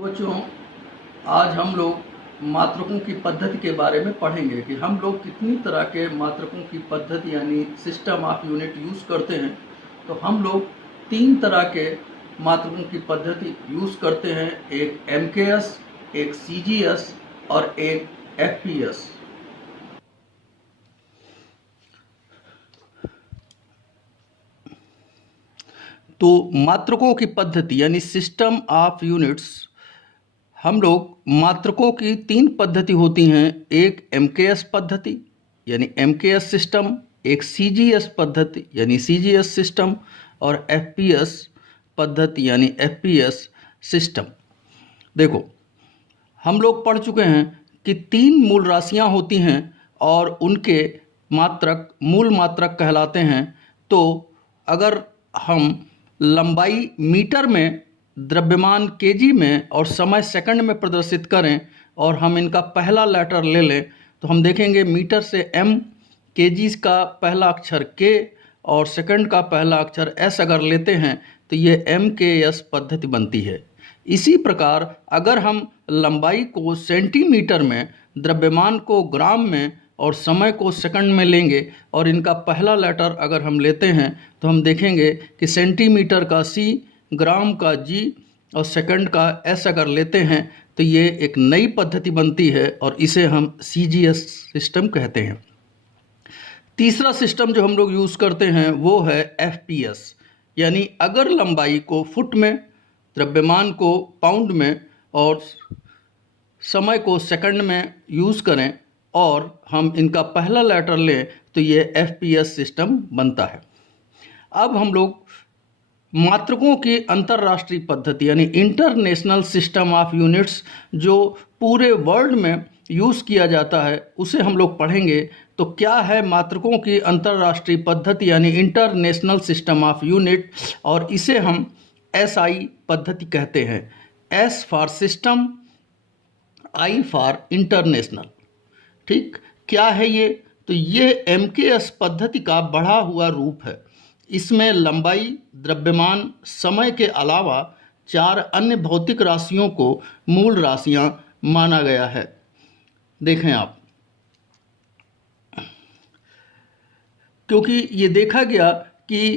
बच्चों, आज हम लोग मात्रकों की पद्धति के बारे में पढ़ेंगे कि हम लोग कितनी तरह के मात्रकों की पद्धति यानी सिस्टम ऑफ यूनिट यूज़ करते हैं। तो हम लोग 3 तरह के मात्रकों की पद्धति यूज़ करते हैं, एक MKS, एक CGS और एक FPS। तो मात्रकों की पद्धति यानी सिस्टम ऑफ यूनिट्स, हम लोग मात्रकों की 3 पद्धति होती हैं, एक MKS पद्धति यानी MKS सिस्टम, एक CGS पद्धति यानी CGS सिस्टम और FPS पद्धति यानी FPS सिस्टम। देखो, हम लोग पढ़ चुके हैं कि 3 मूल राशियां होती हैं और उनके मात्रक मूल मात्रक कहलाते हैं। तो अगर हम लंबाई मीटर में, द्रव्यमान केजी में और समय सेकंड में प्रदर्शित करें और हम इनका पहला लेटर ले लें तो हम देखेंगे मीटर से M, केजीज का पहला अक्षर K और सेकंड का पहला अक्षर S अगर लेते हैं तो ये MKS पद्धति बनती है। इसी प्रकार अगर हम लंबाई को सेंटीमीटर में, द्रव्यमान को ग्राम में और समय को सेकंड में लेंगे और इनका पहला लेटर अगर हम लेते हैं तो हम देखेंगे कि सेंटीमीटर का C, ग्राम का G और सेकंड का S अगर लेते हैं तो ये एक नई पद्धति बनती है और इसे हम CGS सिस्टम कहते हैं। तीसरा सिस्टम जो हम लोग यूज़ करते हैं वो है FPS, यानी अगर लंबाई को फुट में, द्रव्यमान को पाउंड में और समय को सेकंड में यूज़ करें और हम इनका पहला लेटर लें तो ये FPS सिस्टम बनता है। अब हम लोग मात्रकों की अंतर्राष्ट्रीय पद्धति यानी इंटरनेशनल सिस्टम ऑफ यूनिट्स, जो पूरे वर्ल्ड में यूज़ किया जाता है, उसे हम लोग पढ़ेंगे। तो क्या है मात्रकों की अंतर्राष्ट्रीय पद्धति यानी इंटरनेशनल सिस्टम ऑफ यूनिट, और इसे हम SI पद्धति कहते हैं। S for system, I for international. ठीक, क्या है ये? तो ये MKS पद्धति का बढ़ा हुआ रूप है। इसमें लंबाई, द्रव्यमान, समय के अलावा 4 अन्य भौतिक राशियों को मूल राशियां माना गया है। देखें आप, क्योंकि ये देखा गया कि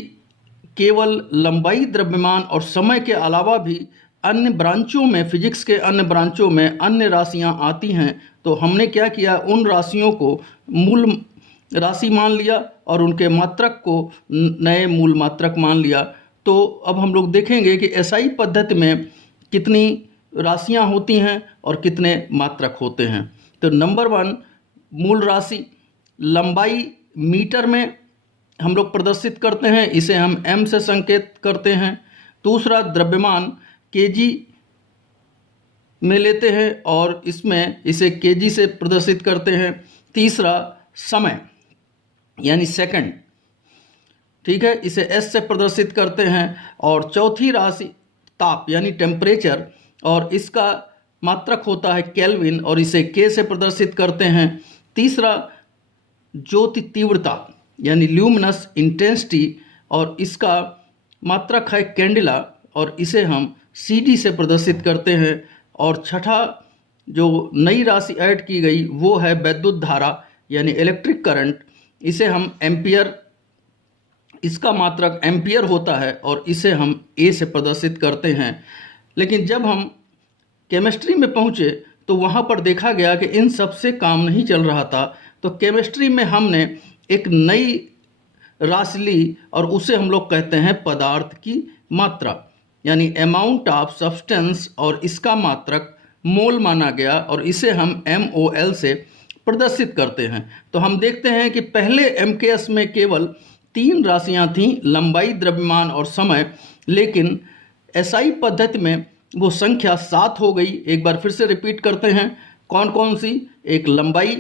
केवल लंबाई, द्रव्यमान और समय के अलावा भी अन्य ब्रांचों में, फिजिक्स के अन्य ब्रांचों में अन्य राशियां आती हैं, तो हमने क्या किया, उन राशियों को मूल राशि मान लिया और उनके मात्रक को नए मूल मात्रक मान लिया। तो अब हम लोग देखेंगे कि SI पद्धति में कितनी राशियां होती हैं और कितने मात्रक होते हैं। तो नंबर 1, मूल राशि लंबाई मीटर में हम लोग प्रदर्शित करते हैं, इसे हम M से संकेत करते हैं। दूसरा, द्रव्यमान केजी में लेते हैं और इसमें इसे केजी से प्रदर्शित करते हैं। तीसरा, समय यानी सेकंड, ठीक है, इसे S से प्रदर्शित करते हैं। और चौथी राशि ताप यानी टेम्परेचर, और इसका मात्रक होता है केल्विन और इसे K से प्रदर्शित करते हैं। तीसरा, ज्योति तीव्रता यानी ल्यूमिनस इंटेंसिटी, और इसका मात्रक है कैंडिला और इसे हम CD से प्रदर्शित करते हैं। और छठा जो नई राशि ऐड की गई वो है वैद्युत धारा यानी इलेक्ट्रिक करंट, इसे हम एम्पियर, इसका मात्रक एम्पियर होता है और इसे हम A से प्रदर्शित करते हैं। लेकिन जब हम केमिस्ट्री में पहुँचे तो वहाँ पर देखा गया कि इन सब से काम नहीं चल रहा था। तो केमिस्ट्री में हमने एक नई राशि ली और उसे हम लोग कहते हैं पदार्थ की मात्रा यानी अमाउंट ऑफ सब्सटेंस, और इसका मात्रक मोल माना गया और इसे हम MOL से प्रदर्शित करते हैं। तो हम देखते हैं कि पहले MKS में केवल 3 राशियां थीं, लंबाई, द्रव्यमान और समय, लेकिन SI पद्धति में वो संख्या 7 हो गई। एक बार फिर से रिपीट करते हैं, कौन कौन सी? एक लंबाई,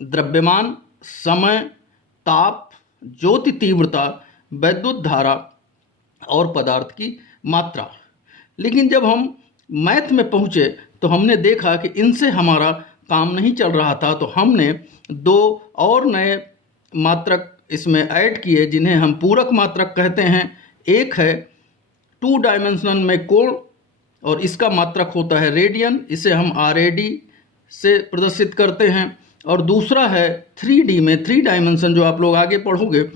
द्रव्यमान, समय, ताप, ज्योति तीव्रता, वैद्युत धारा और पदार्थ की मात्रा। लेकिन जब हम मैथ में पहुँचे तो हमने देखा कि इनसे हमारा काम नहीं चल रहा था, तो हमने 2 और नए मात्रक इसमें ऐड किए जिन्हें हम पूरक मात्रक कहते हैं। एक है 2 डायमेंशनल में कोण और इसका मात्रक होता है रेडियन, इसे हम RAD से प्रदर्शित करते हैं। और दूसरा है 3D में, 3 डायमेंशन जो आप लोग आगे पढ़ोगे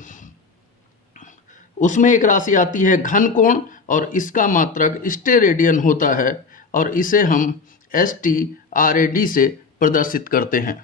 उसमें एक राशि आती है घन कोण, और इसका मात्रक स्टेरेडियन होता है और इसे हम STRAD से प्रदर्शित करते हैं।